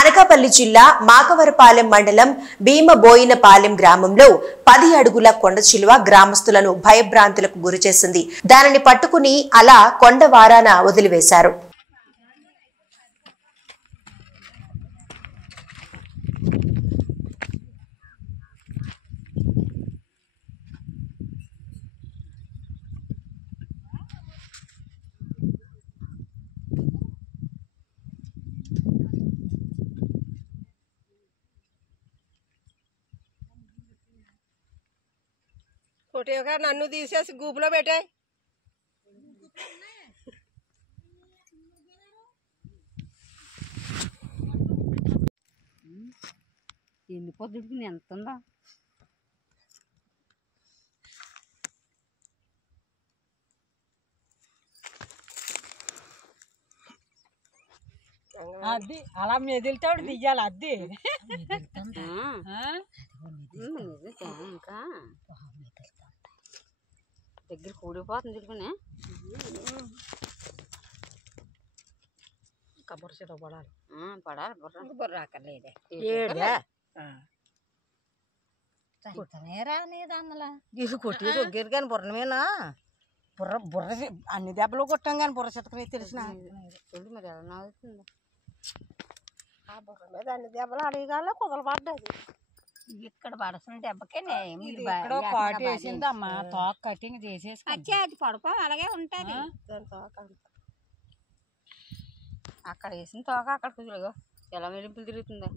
అనకాపల్లి జిల్లా మాకవరపాలెం మండలం భీమబోయినపాలెం గ్రామంలో 10 అడుగుల కొండ చిలువ గ్రామస్తులను భయభ్రాంతులకు గురిచేసింది. దానిని పట్టుకుని అలా కొండ వారాన వదిలివేశారు. కొట్టేగా నన్ను తీసేసి గూపులో పెట్టాయి. ఎన్ని పొద్దుడికి ఎంత ఉందా? అది అలా మెదిలితాడు దియ్యాలి. అద్ది ఇంకా దగ్గర కూడిపోతుంది చూడుకునే కబుర్సతో పడాలి పడాలి బుర్ర అక్కర్లేదే కొట్టేసి ఒగ్గేరు కానీ బుర్రమేనా బుర్ర అన్ని దెబ్బలు కొట్టాం కానీ బుర్ర చితకనే తెలిసిన చూడు మరి ఎలా నవ్వుతుంది. ఆ బుర్ర మీద అన్ని దెబ్బలు అడిగాల కుదలు పడ్డది. ఇక్కడ పడుతున్న దెబ్బకే కాటు వేసిందమ్మా. తోక కటింగ్ చేసేసి అది పడుకో అలాగే ఉంటుంది. అక్కడ వేసిన తోక అక్కడ కుదురుగా ఎలా మెలింపులు తిరుగుతుందా.